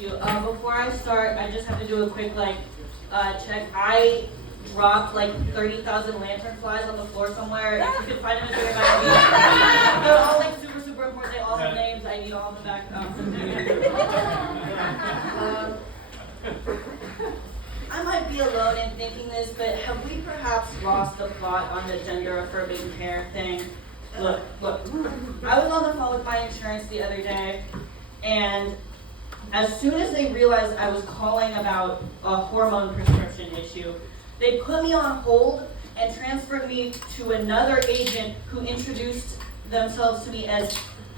you. Before I start, I just have to do a quick check. I dropped 30,000 lantern flies on the floor somewhere. If you could find them, it's very nice. They're all super, super important. They all have names. I need all of them back. I might be alone in thinking this, but have we perhaps lost the plot on the gender-affirming parent thing? Look. I was on the phone with my insurance the other day, and as soon as they realized I was calling about a hormone prescription issue, they put me on hold and transferred me to another agent who introduced themselves to me as,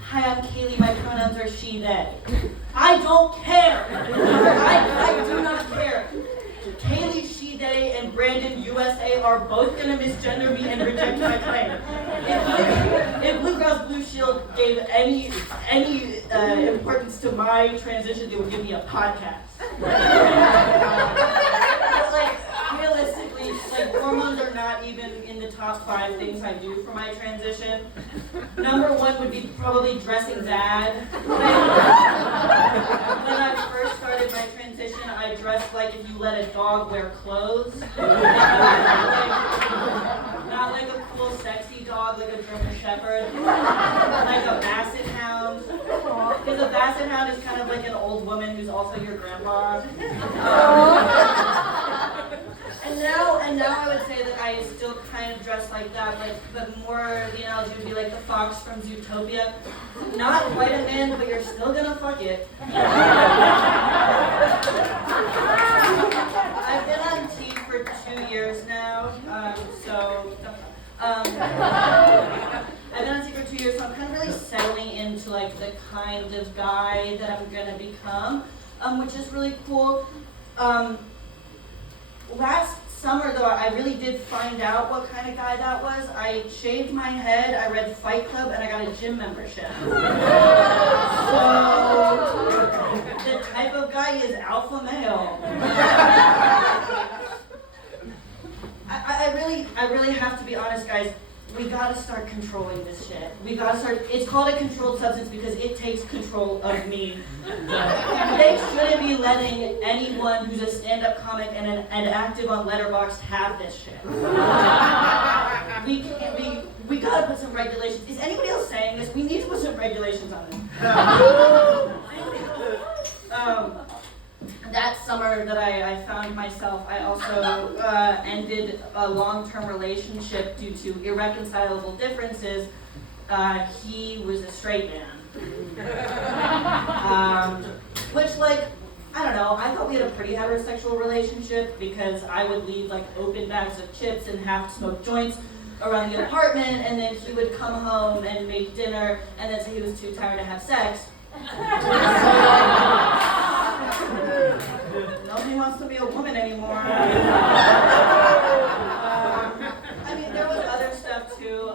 "Hi, I'm Kaylee, my pronouns are she, they." I don't care. I do not care. Kaylee, she, they, and Brandon, USA are both going to misgender me and reject my claim. If Blue Cross Blue Shield gave any importance to my transition, they would give me a podcast. Realistically, hormones are not even in the top 5 things I do for my transition. Number 1 would be probably dressing bad. When I first started my transition, I dressed like if you let a dog wear clothes. Not like a cool, sexy dog, like a German Shepherd. Like a Basset Hound. Because a Basset Hound is kind of like an old woman who's also your grandpa. And now I would say that I still kind of dress like that, but more the analogy would be like the fox from Zootopia. Not quite a man, but you're still gonna fuck it. I've been on T for 2 years now, I've been on T for 2 years, so I'm kind of really settling into the kind of guy that I'm gonna become, which is really cool. Last summer, though, I really did find out what kind of guy that was. I shaved my head, I read Fight Club, and I got a gym membership. So, the type of guy is alpha male. I really have to be honest, guys. We gotta start controlling this shit. It's called a controlled substance because it takes control of me. They shouldn't be letting anyone who's a stand-up comic and active on Letterboxd have this shit. We gotta put some regulations. Is anybody else saying this? We need to put some regulations on this. That summer that I found myself, I also ended a long-term relationship due to irreconcilable differences. He was a straight man. Which, I don't know, I thought we had a pretty heterosexual relationship because I would leave open bags of chips and half-smoked joints around the apartment, and then he would come home and make dinner and then say he was too tired to have sex. Nobody wants to be a woman anymore. There was other stuff too.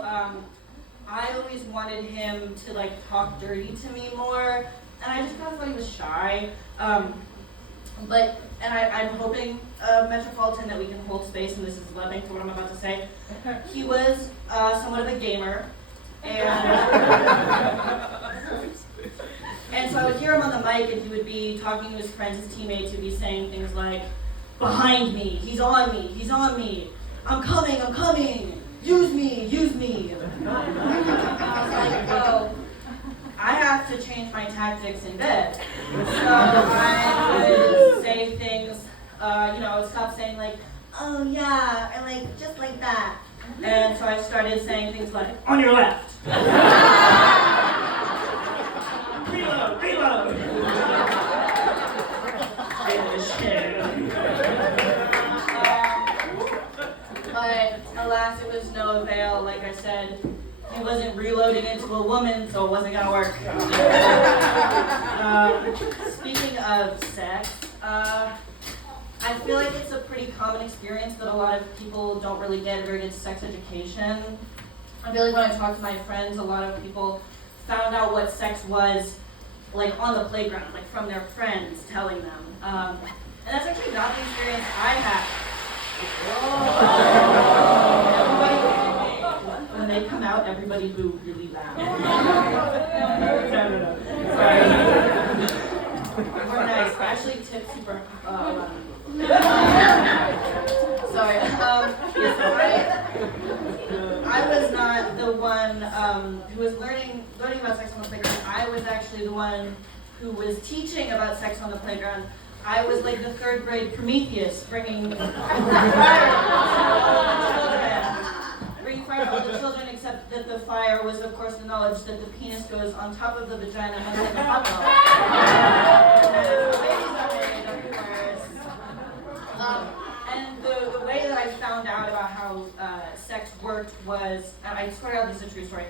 I always wanted him to talk dirty to me more, and I just kind of thought he was shy. I'm hoping, Metropolitan, that we can hold space, and this is loving for what I'm about to say. He was somewhat of a gamer, and so I would hear him on the mic, and he would be talking to his friends, his teammates, who'd be saying things like, "Behind me, he's on me, I'm coming, use me." I was like, oh, I have to change my tactics in bed. So I would say things, I would stop saying "oh yeah," and just like that. And so I started saying things like, "On your left." Reload. But alas, it was no avail. Like I said, he wasn't reloading into a woman, so it wasn't gonna work. Speaking of sex, I feel like it's a pretty common experience that a lot of people don't really get a very good sex education. I feel like when I talk to my friends, a lot of people found out what sex was on the playground, from their friends telling them. And that's actually not the experience I had. When they come out, everybody boo really loud. No. Sorry. We're nice. actually tipped super, sorry, I was not the one who was learning about sex on the playground. I was actually the one who was teaching about sex on the playground. I was like the third grade Prometheus, bringing fire to all the children, except that the fire was, of course, the knowledge that the penis goes on top of the vagina, much like a hot dog. And the way that I found out about how sex worked was, I swear to God, this is a true story.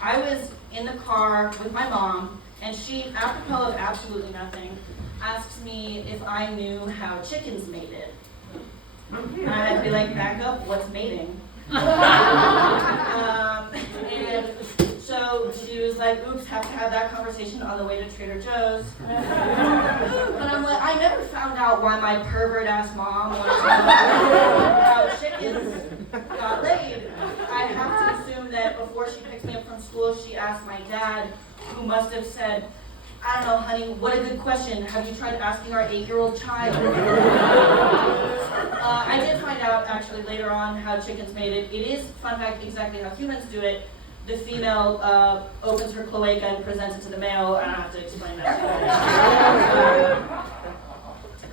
I was in the car with my mom, and she, apropos of absolutely nothing, asked me if I knew how chickens mated. And I had to be like, back up, what's mating? And so she was like, oops, have to have that conversation on the way to Trader Joe's. And I'm like, I never found out why my pervert-ass mom wanted to know how chickens got laid. I have to assume that before she picked me up from school, she asked my dad, who must have said, I don't know, honey, what a good question. Have you tried asking our 8-year-old child? I did find out, actually, later on how chickens made it. It is, fun fact, exactly how humans do it. The female opens her cloaca and presents it to the male. I don't have to explain that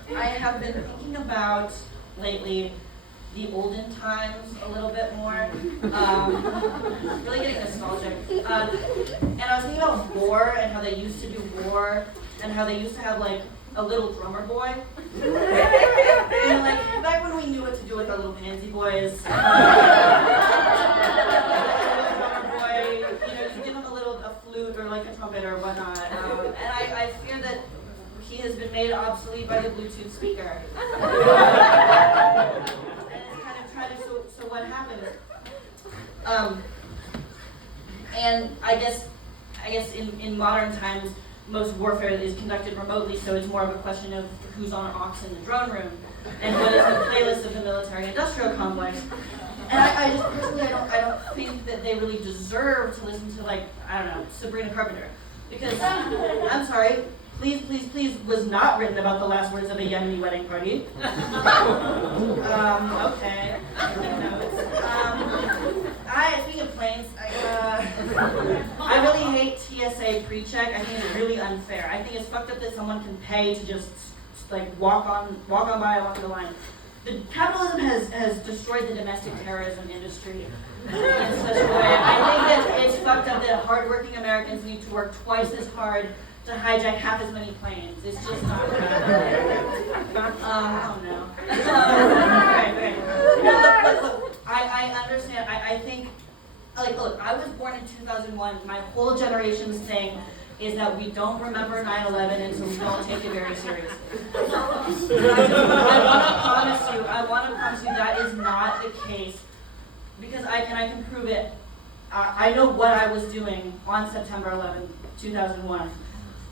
to you. I have been thinking about, lately, the olden times a little bit more. Really getting nostalgic. And I was thinking about war and how they used to do war and how they used to have like a little drummer boy. And like back when we knew what to do with our little pansy boys. Drummer boy, you give him a flute or like a trumpet or whatnot. And I fear that he has been made obsolete by the Bluetooth speaker. So what happened? And I guess in modern times, most warfare is conducted remotely, so it's more of a question of who's on aux in the drone room and what is the playlist of the military-industrial complex. And I just personally, I don't think that they really deserve to listen to, like, I don't know, Sabrina Carpenter, because I'm sorry. Please, please, please was not written about the last words of a Yemeni wedding party. Okay. Speaking of planes, I really hate TSA pre-check. I think it's really unfair. I think it's fucked up that someone can pay to just like walk on by along the line. The capitalism has destroyed the domestic terrorism industry in such a way. I think that it's fucked up that hardworking Americans need to work twice as hard to hijack half as many planes. It's just not right. Oh no. Right. No, look, I understand. I think, like, look, I was born in 2001. My whole generation's thing is that we don't remember 9/11, and so we don't take it very seriously. I want to promise you that is not the case, because I can prove it. I know what I was doing on September 11, 2001.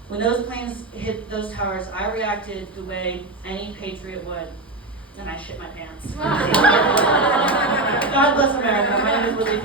When those planes hit those towers, I reacted the way any patriot would, and I shit my pants. God bless America. My name is Lizzie.